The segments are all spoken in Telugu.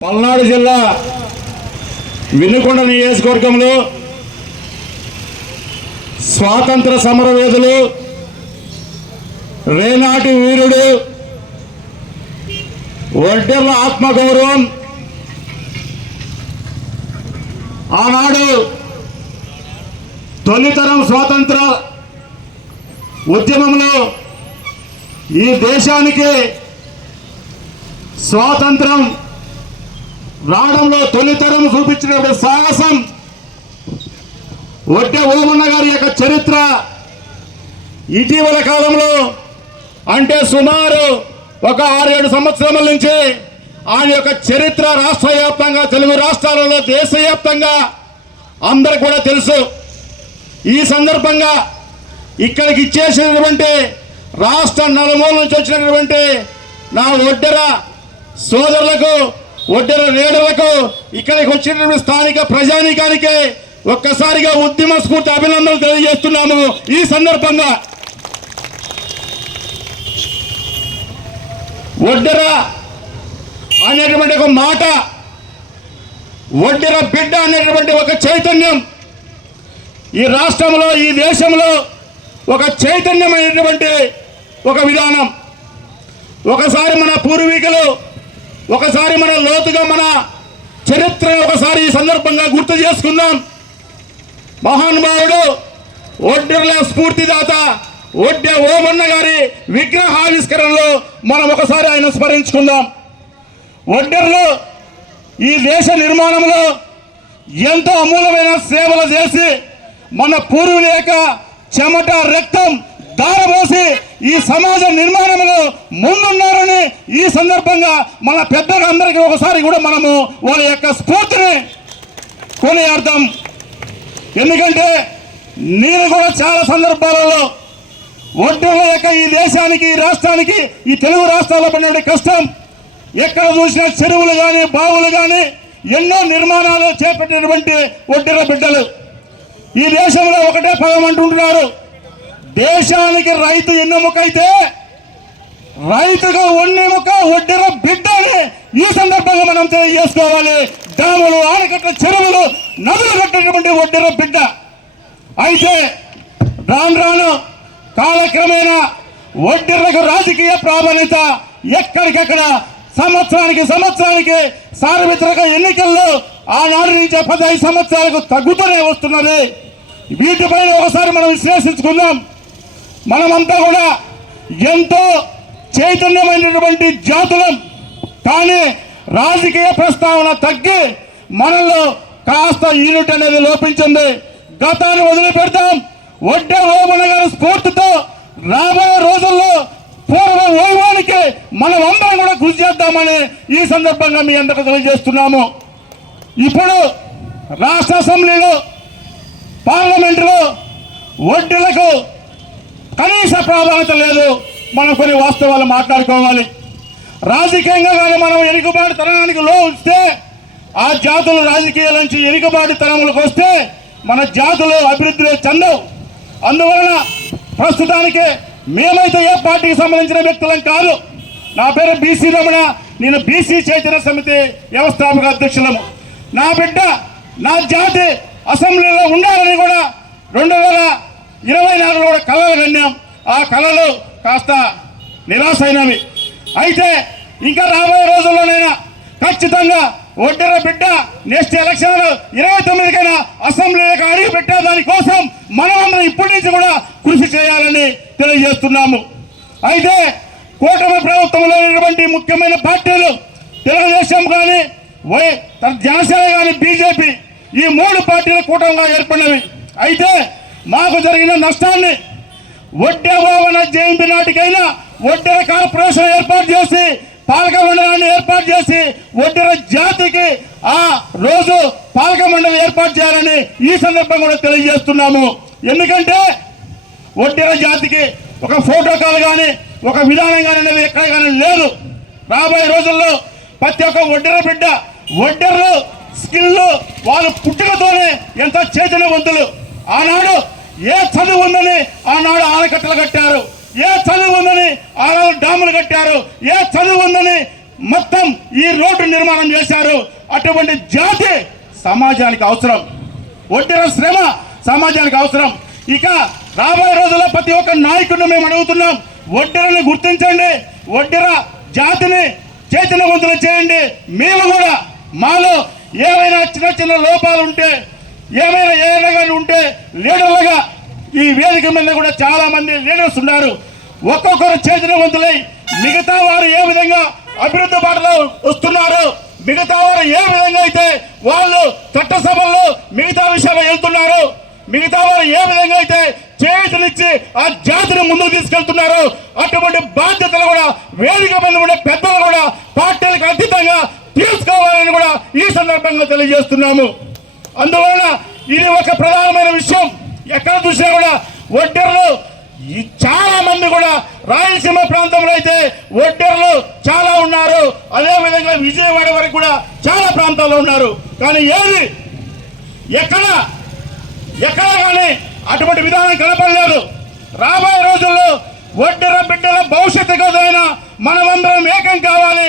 పల్నాడు జిల్లా వినుకొండ నియోజకవర్గంలో స్వాతంత్ర సమరవేదులు రేనాటి వీరుడు వడ్డెర్ల ఆత్మగౌరవం ఆనాడు తొలితరం స్వాతంత్ర ఉద్యమంలో ఈ దేశానికి స్వాతంత్రం రావడంలో తొలితరం చూపించిన సాహసం ఒడ్డె ఓమన్న గారి యొక్క చరిత్ర ఇటీవల కాలంలో అంటే సుమారు ఒక ఆరేడు సంవత్సరాల నుంచి ఆయన యొక్క చరిత్ర రాష్ట్ర వ్యాప్తంగా తెలుగు రాష్ట్రాలలో దేశవ్యాప్తంగా అందరు కూడా తెలుసు. ఈ సందర్భంగా ఇక్కడికి ఇచ్చేసినటువంటి రాష్ట్ర నలుమూల నుంచి వచ్చినటువంటి నా ఒడ్డెర సోదరులకు ఒడ్డెర రేడులకు ఇక్కడికి వచ్చినటువంటి స్థానిక ప్రజానీకానికి ఒక్కసారిగా ఉద్యమ స్ఫూర్తి అభినందనలు తెలియజేస్తున్నాము ఈ సందర్భంగా. ఒడ్డెర అనేటువంటి ఒక మాట ఒడ్డెర బిడ్డ అనేటువంటి ఒక చైతన్యం ఈ రాష్ట్రంలో ఈ దేశంలో ఒక చైతన్యమైనటువంటి ఒక విధానం. ఒకసారి మన పూర్వీకులు ఒకసారి మన లోతుగా మన చరిత్ర ఒకసారి ఈ సందర్భంగా గుర్తు చేసుకుందాం. మహానుభావుడు ఒడ్డెర్ల స్ఫూర్తిదాత ఒడ్డె ఓమన్న గారి విగ్రహావిష్కరణలో మనం ఒకసారి ఆయన స్మరించుకుందాం. ఒడ్డెర్లు ఈ దేశ నిర్మాణంలో ఎంతో అమూలమైన సేవలు చేసి మన పూర్వుల యొక్క చెమట రక్తం దారబోసి ఈ సమాజ నిర్మాణంలో ముందున్నారని ఈ సందర్భంగా మన పెద్దగా అందరికీ ఒకసారి కూడా మనము వాళ్ళ యొక్క స్ఫూర్తిని కొనియాడతాం. ఎందుకంటే నేను కూడా చాలా సందర్భాలలో ఒడ్డుల యొక్క ఈ దేశానికి ఈ రాష్ట్రానికి ఈ తెలుగు రాష్ట్రాల్లో పడిన కష్టం ఎక్కడ చూసినా చెరువులు కానీ బావులు కానీ ఎన్నో నిర్మాణాలు చేపట్టినటువంటి ఒడ్డుల బిడ్డలు. ఈ దేశంలో ఒకటే పదం అంటుంటున్నారు దేశానికి రైతు ఎన్నెముకైతే రైతుగా ఒన్నెముక ఒడ్డెర బిడ్డ అని ఈ సందర్భంగా మనం తెలియజేసుకోవాలి. డాములు ఆనకట్ల చెరువులు నదులు కట్టినటువంటి ఒడ్డెర బిడ్డ. అయితే రాను రాను కాలక్రమేణా ఒడ్డెర్లకు రాజకీయ ప్రాధాన్యత ఎక్కడికక్కడ సంవత్సరానికి సంవత్సరానికి సార్వత్రిక ఎన్నికల్లో ఆనాడు నుంచి పదహైదు సంవత్సరాలకు తగ్గుతూనే వస్తున్నది. వీటిపైన ఒకసారి మనం విశ్లేషించుకుందాం. మనమంతా కూడా ఎంతో చైతన్యమైనటువంటి జాతులం. కానీ రాజకీయ ప్రస్తావన తగ్గి మనలో కాస్త యూనిట్ అనేది లోపించింది. గతాన్ని వదిలిపెడతాం. ఒడ్డే ఓమన గారి స్ఫూర్తితో రాబోయే రోజుల్లో పూర్వ వైభవానికి మనం అందరం కూడా కృషి చేద్దామని ఈ సందర్భంగా మీ అందరికీ తెలియజేస్తున్నాము. ఇప్పుడు రాష్ట్ర అసెంబ్లీలో పార్లమెంటులో వడ్డీలకు కనీస ప్రాధాన్యత లేదు. మనం కొన్ని వాస్తవాలు మాట్లాడుకోవాలి. రాజకీయంగా కానీ మనం ఎనుకబాటు తరానికి లో ఉంచితే ఆ జాతులు రాజకీయాల నుంచి ఎనుకబాటు వస్తే మన జాతులు అభివృద్ధిలో చెందవు. అందువలన ప్రస్తుతానికి మేమైతే ఏ పార్టీకి సంబంధించిన వ్యక్తులం కాదు. నా పేరు బీసీ రమణ. నేను బీసీ చైతన్య సమితి వ్యవస్థాపక అధ్యక్షులము. నా బిడ్డ నా జాతి అసెంబ్లీలో ఉండాలని కూడా రెండు వేల ఇరవై నాలుగులో కూడా కళలు కన్నాం. ఆ కళలు కాస్త నిరాశ అయినవి అయితే ఇంకా రాబోయే రోజుల్లోనైనా ఖచ్చితంగా ఒడ్డెర బిడ్డ నెక్స్ట్ ఎలక్షన్ ఇరవై తొమ్మిదికైనా అసెంబ్లీలకు అడిగి పెట్టే దానికోసం మనమందరం ఇప్పటి నుంచి కూడా కృషి చేయాలని తెలియజేస్తున్నాము. అయితే కూటమి ప్రభుత్వంలో ఉన్నటువంటి ముఖ్యమైన పార్టీలు తెలుగుదేశం కానీ వై జనసేన కానీ బీజేపీ ఈ మూడు పార్టీలు కూటమిగా ఏర్పడినవి. అయితే మాకు జరిగిన నష్టాన్ని ఒడ్డే భవన జయంతి నాటికైనా ఒడ్డెర కార్పొరేషన్ ఏర్పాటు చేసి పాలక మండలాన్ని ఏర్పాటు చేసి ఒడ్డెర జాతికి ఆ రోజు పాలక మండలి ఏర్పాటు చేయాలని ఈ సందర్భంగా కూడా తెలియజేస్తున్నాము. ఎందుకంటే ఒడ్డెర జాతికి ఒక ప్రోటోకాల్ కానీ ఒక విధానం కానీ అనేది ఎక్కడ కానీ లేదు. రాబోయే రోజుల్లో ప్రతి ఒక్క ఒడ్డెర బిడ్డ ఒడ్డెర్లు స్కిల్ వాళ్ళు పుట్టుకతోనే ఎంత చైతన్యవంతులు ఆనాడు ఏ చదువు ఉందని ఆనాడు ఆనకట్టలు కట్టారు. ఏ చదువు ఉందని ఆనాడు డాములు కట్టారు. ఏ చదువు ఉందని మొత్తం ఈ రోడ్డు నిర్మాణం చేశారు. అటువంటి జాతి సమాజానికి అవసరం. ఒడ్డిన శ్రమ సమాజానికి అవసరం. ఇక రాబోయే రోజుల్లో ప్రతి ఒక్క నాయకుడిని మేము అడుగుతున్నాం ఒడ్డిరని గుర్తించండి ఒడ్డిర జాతిని చైతన్యవంతులు చేయండి. మేము కూడా మాలో ఏవైనా చిన్న చిన్న లోపాలు ఉంటే ఏమైనా ఏమైనా కానీ ఉంటే లీడర్లుగా ఈ వేదిక మీద కూడా చాలా మంది లీడర్స్ ఉన్నారు. ఒక్కొక్కరు చైతన్యవంతులై మిగతా వారు ఏ విధంగా అభివృద్ధి బాటలో వస్తున్నారు మిగతా వారు ఏ విధంగా అయితే వాళ్ళు చట్టసభల్లో మిగతా విషయాలు వెళ్తున్నారు మిగతా వారు ఏ విధంగా అయితే చేతులిచ్చి ఆ జాతిని ముందుకు తీసుకెళ్తున్నారు అటువంటి బాధ్యతలు కూడా వేదిక మీద ఉండే పెద్దలు కూడా పార్టీలకు అతీతంగా తీసుకోవాలని కూడా ఈ సందర్భంగా తెలియజేస్తున్నాము. అందువలన ఇది ఒక ప్రధానమైన విషయం. ఎక్కడ చూసినా కూడా ఒడ్డెర్లు చాలా మంది కూడా రాయలసీమ ప్రాంతంలో అయితే ఒడ్డెర్లు చాలా ఉన్నారు. అదేవిధంగా విజయవాడ వరకు కూడా చాలా ప్రాంతాల్లో ఉన్నారు. కానీ ఏది? ఎక్కడ? ఎక్కడ కానీ అటువంటి విధానం కనపడలేదు. రాబోయే రోజుల్లో ఒడ్డెర బిడ్డల భవిష్యత్తు కోసమైనా మనమందరం ఏకం కావాలి.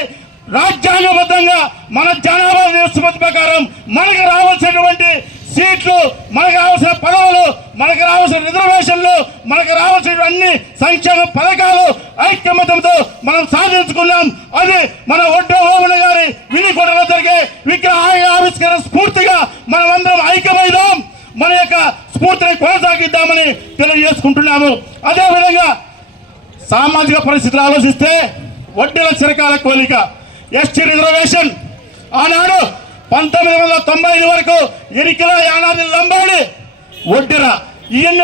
రాజ్యాంగబద్ధంగా మన జనాభా నిష్పత్తి ప్రకారం మనకు రావాల్సినటువంటి సీట్లు మనకు రావాల్సిన పదవులు మనకు రావాల్సిన రిజర్వేషన్లు మనకు రావాల్సిన అన్ని సంక్షేమ పథకాలు ఐక్యమతంతో మనం సాధించుకున్నాం. అది మన ఒడ్డ ఓమన గారి వినికొండలో జరిగే విగ్రహ ఆవిష్కరణ స్ఫూర్తిగా మనమందరం ఐక్యమైదాం మన యొక్క స్ఫూర్తిని కొనసాగిద్దామని తెలియజేసుకుంటున్నాము. అదేవిధంగా సామాజిక పరిస్థితులు ఆలోచిస్తే వడ్డీల చిరకాల కోలిక. ST reservation. ఆనాడు పంతొమ్మిది వందల తొంభై ఐదు వరకు ఎరికల యానాది లంబాడి ఒడ్డిరా ఇవన్నీ